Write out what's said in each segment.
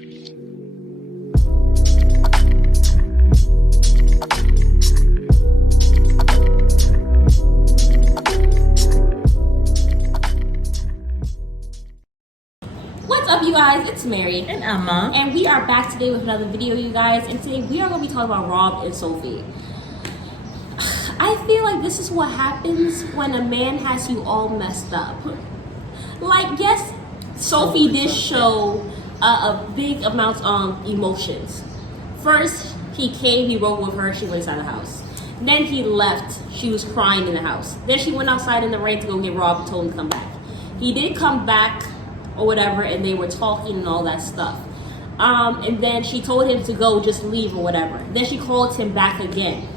What's up, you guys? It's Mary and Emma, and we are back today with another video, you guys. And today we are going to be talking about Rob and Sophie. I feel like this is what happens when a man has you all messed up. Like, yes, Sophie did show a big amount of emotions. First, he came, he rode with her, she went inside the house. Then he left, she was crying in the house. Then she went outside in the rain to go get Rob and told him to come back. He did come back or whatever, and they were talking and all that stuff. And then she told him to go, just leave or whatever. Then she called him back again.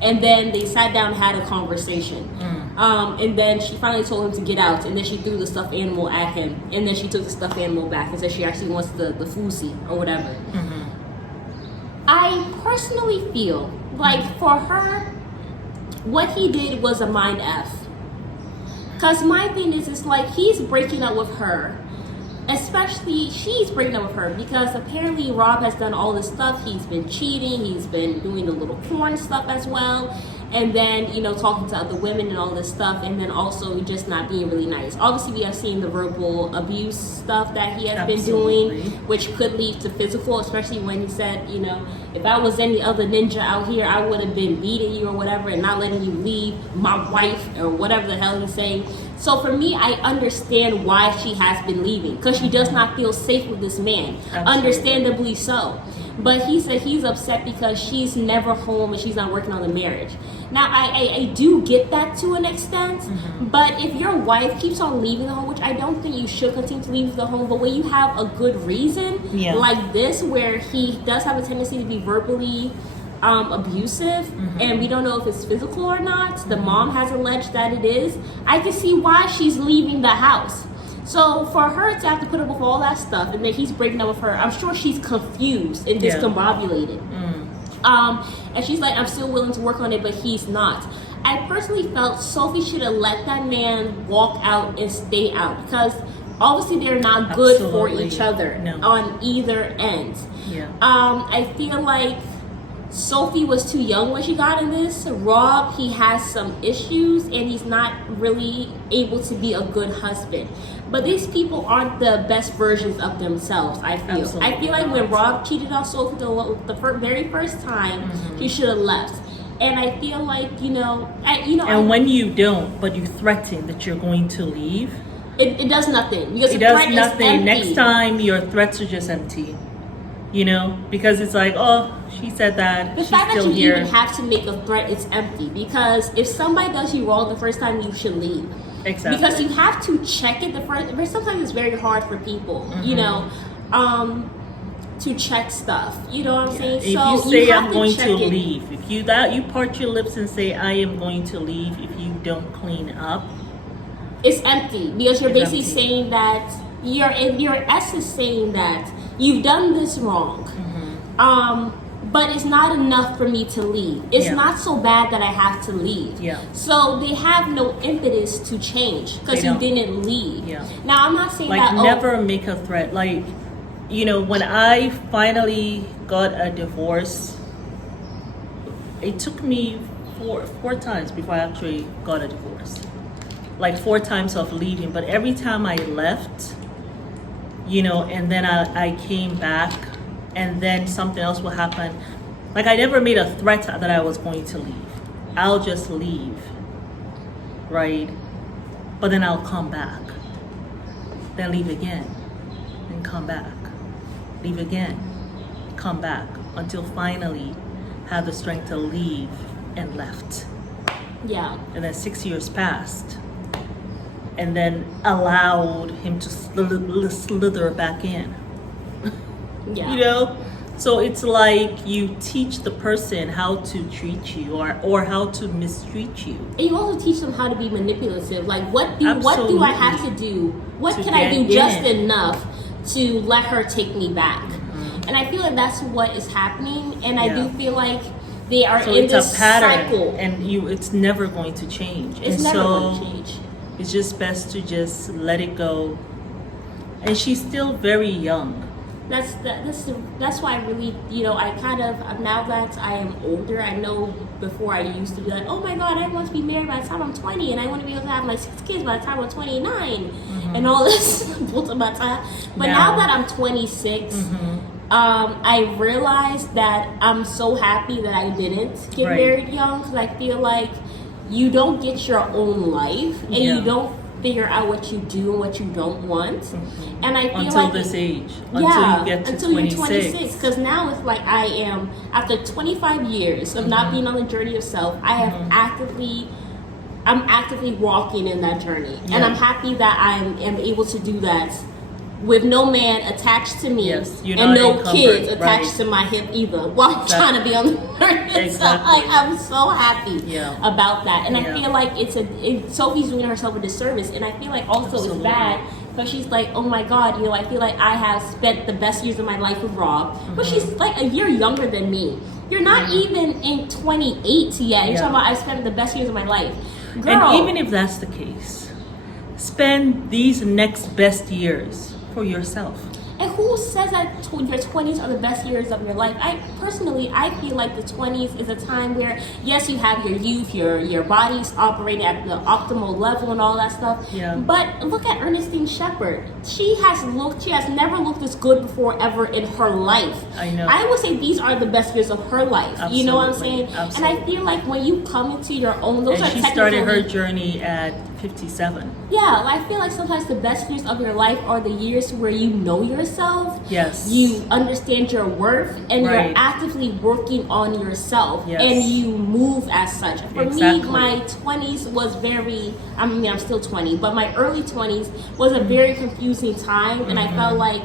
And then they sat down and had a conversation. And then she finally told him to get out. And then she threw the stuffed animal at him. And then she took the stuffed animal back and said she actually wants the fousey or whatever. I personally feel like for her, what he did was a mind F. Because my thing is, it's like he's breaking up with her. Especially, she's breaking up with her because apparently Rob has done all this stuff. He's been cheating, he's been doing the little porn stuff as well, and then, you know, talking to other women and all this stuff, and then also just not being really nice. Obviously, we have seen the verbal abuse stuff that he has been doing, which could lead to physical, especially when he said, you know, if I was any other ninja out here, I would have been beating you or whatever and not letting you leave my wife or whatever the hell he's saying. So for me, I understand why she has been leaving, because she does not feel safe with this man. Understandably so. But he said he's upset because she's never home and she's not working on the marriage. Now, I do get that to an extent, but if your wife keeps on leaving the home, which I don't think you should continue to leave the home, but when you have a good reason like this, where he does have a tendency to be verbally abusive, and we don't know if it's physical or not. The mom has alleged that it is. I can see why she's leaving the house. So for her to have to put up with all that stuff, and then he's breaking up with her, I'm sure she's confused and discombobulated. And she's like, I'm still willing to work on it, but he's not. I personally felt Sophie should have let that man walk out and stay out, because obviously they're not good for each other on either end. I feel like Sophie was too young when she got in this. Rob, he has some issues and he's not really able to be a good husband. But these people aren't the best versions of themselves, I feel. I feel like when Rob cheated on Sophie the very first time, he should have left. And I feel like, when you don't, but you threaten that you're going to leave, it does nothing. Because it does nothing. Next time, your threats are just empty. You know, because it's like, oh, she said that. The fact that you even have to make a threat is empty. Because if somebody does you wrong the first time, you should leave. Exactly. Because you have to check it the first. But sometimes it's very hard for people, you know, to check stuff. You know what I'm saying? If so you say I'm going to leave, if you part your lips and say I am going to leave, if you don't clean up, it's empty. Because you're basically saying that your essence saying that you've done this wrong, but it's not enough for me to leave. It's not so bad that I have to leave. So they have no impetus to change because you didn't leave. Now, I'm not saying that never make a threat. Like, you know, when I finally got a divorce, it took me four times before I actually got a divorce. Like 4 times of leaving, but every time I left, you know, and then I came back, and then something else will happen. Like, I never made a threat that I was going to leave. I'll just leave, right? But then I'll come back, then leave again, and come back, leave again, come back, until finally have the strength to leave and left. And then 6 years passed, and then allowed him to slither back in. You know? So it's like you teach the person how to treat you or how to mistreat you. And you also teach them how to be manipulative. Like, what do I have to do? What can I do just enough to let her take me back? And I feel like that's what is happening. And I do feel like they are in this cycle. And it's never going to change. It's never going to change. It's just best to just let it go. And she's still very young. that's why I really, I kind of, now that I am older, I know before I used to be like, oh my God, I want to be married by the time I'm 20, and I want to be able to have my 6 kids by the time I'm 29, and all this built up my time. But now that I'm 26, I realized that I'm so happy that I didn't get married young, because I feel like you don't get your own life, and you don't figure out what you do and what you don't want. And I feel until like this age, until you get to 26. You're 26, because now it's like I am, after 25 years of not being on the journey of self, I have I'm actively walking in that journey, and I'm happy that I am able to do that with no man attached to me, and no kids attached to my hip either, while I'm trying to be on the journey. So I'm so happy about that, and I feel like Sophie's doing herself a disservice, and I feel like also it's bad. So she's like, oh my God, I feel like I have spent the best years of my life with Rob. But she's like a year younger than me. You're not even in 28 yet. You're talking about I spent the best years of my life. Girl. And even if that's the case, spend these next best years for yourself. And who says that your 20s are the best years of your life? I feel like the 20s is a time where, yes, you have your youth, your body's operating at the optimal level and all that stuff. Yeah. But look at Ernestine Shepherd. She has never looked this good before ever in her life. I know. I would say these are the best years of her life. Absolutely. You know what I'm saying? Absolutely. And I feel like when you come into your own, she started her journey at 57. Yeah, I feel like sometimes the best years of your life are the years where you know yourself. Yes. You understand your worth, and you're actively working on yourself, and you move as such. For me, my 20s was I'm still 20, but my early 20s was a very confusing time, and I felt like,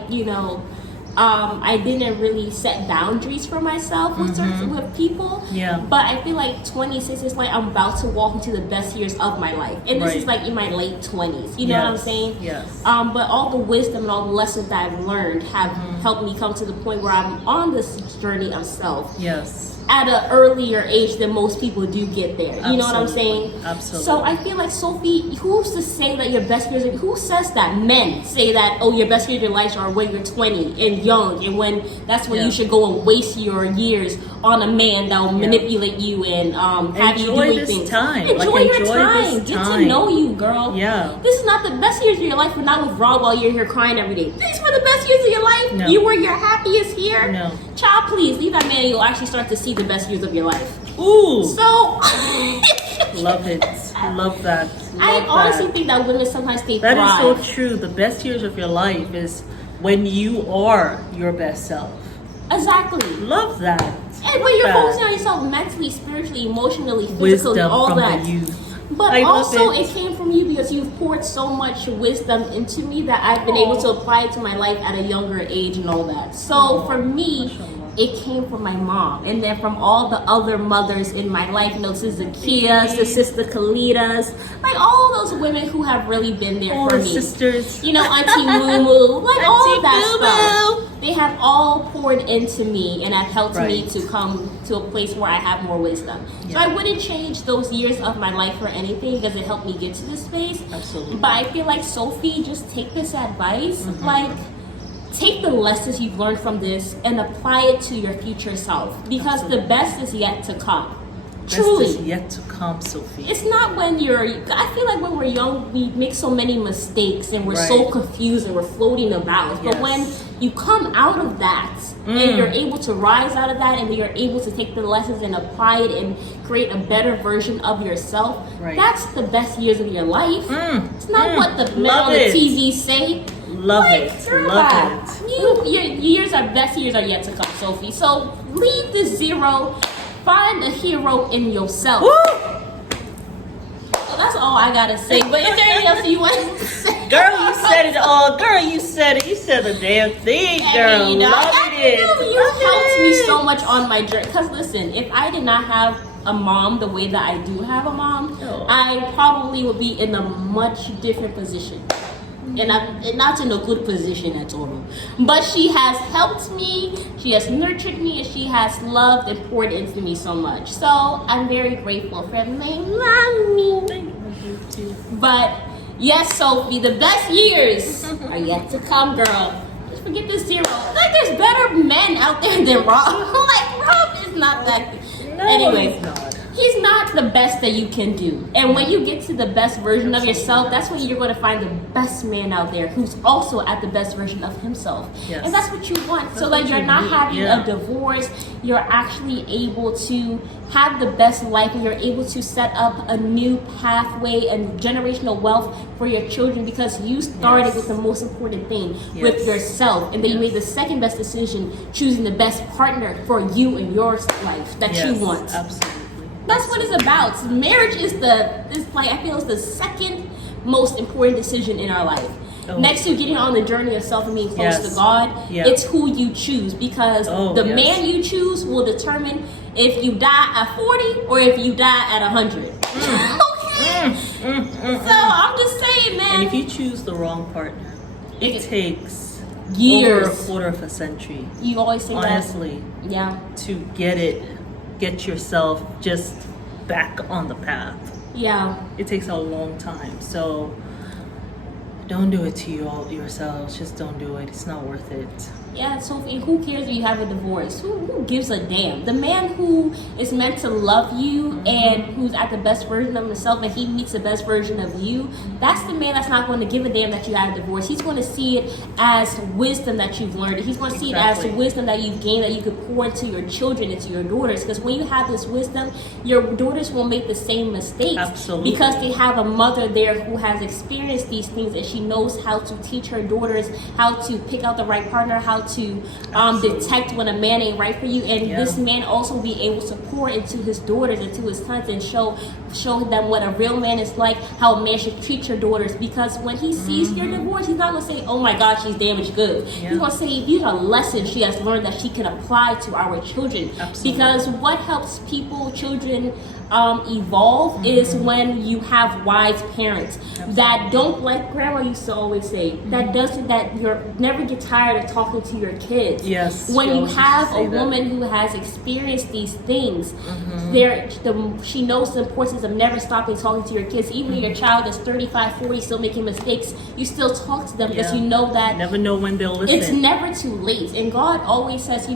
I didn't really set boundaries for myself with people. Yeah. But I feel like 26 is like I'm about to walk into the best years of my life. And this is like in my late 20s. You know what I'm saying? Yes. But all the wisdom and all the lessons that I've learned have helped me come to the point where I'm on this journey of self. Yes. At an earlier age than most people do get there. You know what I'm saying? Absolutely. So I feel like, Sophie, who's to say that your best years who says that? Men say that, oh, your best years of your life are when you're 20 and young, and when that's when you should go and waste your years on a man that will manipulate you and have you doing things. Enjoy your time. Get to know you, girl. Yeah. This is not the best years of your life, but not with Rob while you're here crying every day. These were the best years of your life. No. You were your happiest here. No. Child, please leave that man. You'll actually start to see the best years of your life. Ooh. So love it. Love that. I honestly think that women sometimes thrive. That is so true. The best years of your life is when you are your best self. Exactly. Love that. And when you're focusing on yourself mentally, spiritually, emotionally, physically, wisdom all from that. The youth. But also it came from you because you've poured so much wisdom into me that I've been able to apply it to my life at a younger age and all that. So for me, it came from my mom, and then from all the other mothers in my life, Sister Kia's, the Sister Kalitas, like all those women who have really been there for me. Sisters. Auntie Moo, like all of that stuff. They have all poured into me and have helped me to come to a place where I have more wisdom. Yeah. So I wouldn't change those years of my life for anything because it helped me get to this space. Absolutely. But I feel like, Sophie, just take this advice, take the lessons you've learned from this and apply it to your future self, because the best is yet to come. Truly. Best is yet to come, Sophie. It's not I feel like when we're young, we make so many mistakes and we're so confused and we're floating about. But when you come out of that and you're able to rise out of that and you're able to take the lessons and apply it and create a better version of yourself, that's the best years of your life. It's not what the men on the TV say. Love it. Your best years are yet to come, Sophie. So leave the zero. Find a hero in yourself. So that's all I gotta say. But is there anything else you want to say? Girl, you said it all. Girl, you said it. You said the damn thing, girl. You helped me so much on my journey. Because listen, if I did not have a mom the way that I do have a mom, I probably would be in a much different position. And I'm not in a good position at all. But she has helped me, she has nurtured me, and she has loved and poured into me so much. So I'm very grateful for my mommy. But yes, Sophie, the best years are yet to come, girl. Just Forget the zero. Like, there's better men out there than Rob. Like, Rob is not that good. No, anyway, he's not. He's not the best that you can do. And when you get to the best version of yourself, that's when you're going to find the best man out there who's also at the best version of himself. Yes. And that's what you want. That's so that you're not having a divorce, you're actually able to have the best life, and you're able to set up a new pathway and generational wealth for your children, because you started with the most important thing, with yourself. And then you made the second best decision, choosing the best partner for you and your life that you want. Absolutely. That's what it's about. Marriage is I feel it's the second most important decision in our life. Next to getting on the journey of self and being close to God, it's who you choose, because the man you choose will determine if you die at 40 or if you die at 100. Okay? So I'm just saying, man. And if you choose the wrong partner, it takes years, over a quarter of a century. You always say honestly, that. Yeah. To get yourself just back on the path. Yeah. It takes a long time. So don't do it to yourselves. Just don't do it. It's not worth it. Yeah, Sophie, who cares if you have a divorce? Who gives a damn? The man who is meant to love you and who's at the best version of himself, and he meets the best version of you, that's the man that's not going to give a damn that you had a divorce. He's going to see it as wisdom that you've learned. He's going to see it as wisdom that you've gained, that you could pour into your children, into your daughters. Because when you have this wisdom, your daughters will make the same mistakes. Absolutely. Because they have a mother there who has experienced these things, and she knows how to teach her daughters how to pick out the right partner, how to detect when a man ain't right for you. And this man also be able to pour into his daughters and to his sons and show them what a real man is like, how a man should treat your daughters. Because when he sees your divorce, he's not going to say, oh my God, she's damaged goods. He's going to say, these are lessons she has learned that she can apply to our children. Absolutely. Because what helps children evolve is when you have wise parents that don't, like Grandma used to always say, that you're never get tired of talking to your kids. Yes. When you have a woman who has experienced these things, she knows the importance of never stopping talking to your kids. Even if your child is 35, 40, still making mistakes, you still talk to them because you know that you never know when they'll listen. It's never too late. And God always says,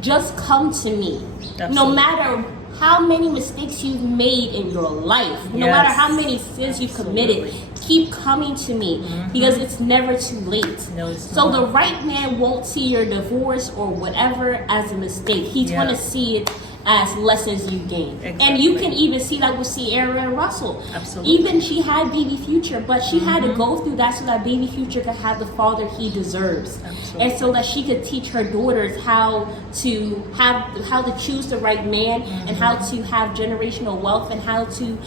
just come to me. Absolutely. No matter how many mistakes you've made in your life, no matter how many sins you've committed, keep coming to me, because it's never too late. No, it's so not. the right man won't see your divorce or whatever as a mistake. He's going to see it as lessons you gained. Exactly. And you can even see that with Sierra and Russell. Absolutely. Even she had baby Future, but she had to go through that so that baby Future could have the father he deserves. Absolutely. And so that she could teach her daughters how to choose the right man, and how to have generational wealth, and how to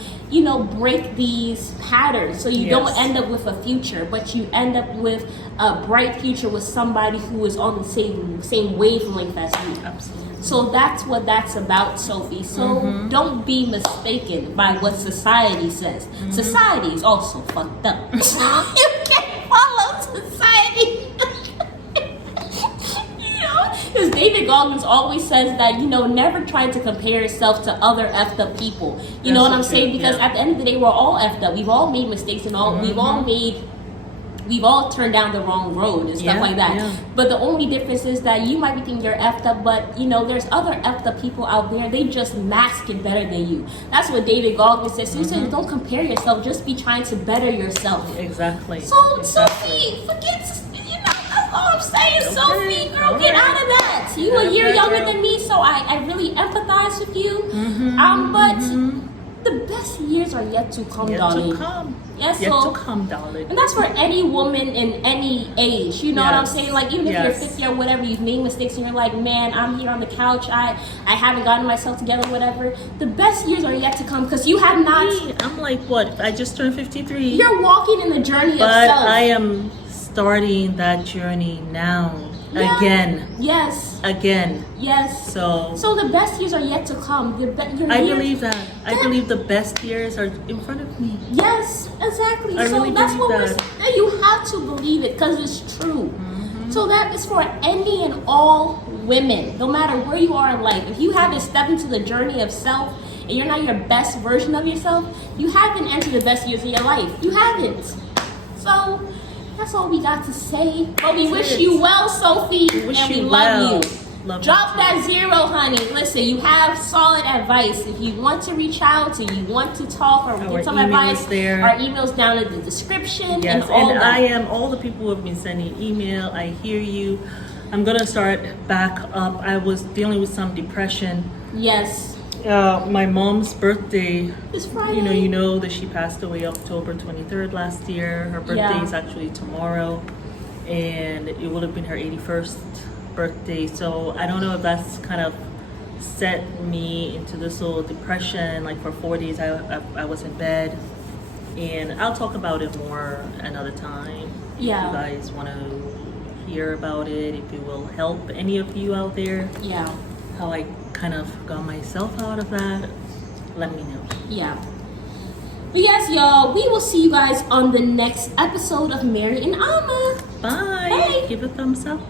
break these patterns, so you don't end up with a future, but you end up with a bright future with somebody who is on the same wavelength as you. Absolutely. So that's what that's about, Sophie. So don't be mistaken by what society says. Society is also fucked up. You can't follow society. Because David Goggins always says that, never try to compare yourself to other effed up people. You know what I'm saying? Because at the end of the day, we're all effed up. We've all made mistakes, and we've all turned down the wrong road and stuff like that. Yeah. But the only difference is that you might be thinking you're effed up, but there's other effed up people out there. They just mask it better than you. That's what David Goggins says. So he says, don't compare yourself. Just be trying to better yourself. Exactly. So, Sophie, that's all I'm saying, Sophie. Girl, get out of that. You a year younger than me, so I really empathize with you. But the best years are yet to come, darling. Yet to come. Yes, yet to come, darling. And that's for any woman in any age. You know what I'm saying? Like, even if you're 50 or whatever, you've made mistakes and you're like, man, I'm here on the couch. I haven't gotten myself together, whatever. The best years are yet to come, because you have not. I'm like, what? I just turned 53. You're walking in the journey of but self. I am starting that journey now. Yeah. Again. Yes. Again. Yes. So the best years are yet to come. I believe that. I believe the best years are in front of me. Yes, exactly. I really that's believe what that. You have to believe it, because it's true. So that is for any and all women, no matter where you are in life. If you haven't stepped into the journey of self, and you're not your best version of yourself, you haven't entered the best years of your life. You haven't. So that's all we got to say. But we That's wish it. you well, Sophie. We wish and we you love well. you. Love Drop you that 0, honey. Listen, you have solid advice. If you want to reach out, or you want to talk, or Our get some email advice, is there. our email's down in the description. Yes, and all and that. I am all the people who have been sending email. I hear you. I'm gonna start back up. I was dealing with some depression. Yes. My mom's birthday. This Friday. You know that she passed away October 23rd last year. Her birthday Yeah. is actually tomorrow, and it would have been her 81st birthday. So I don't know if that's kind of set me into this little depression. Like for 4 days, I was in bed, and I'll talk about it more another time. Yeah. If you guys want to hear about it, if it will help any of you out there, Yeah. how I kind of got myself out of that, let me know. Yeah. But yes, y'all, we will see you guys on the next episode of Mary and Alma. Bye. Hey. Give a thumbs up.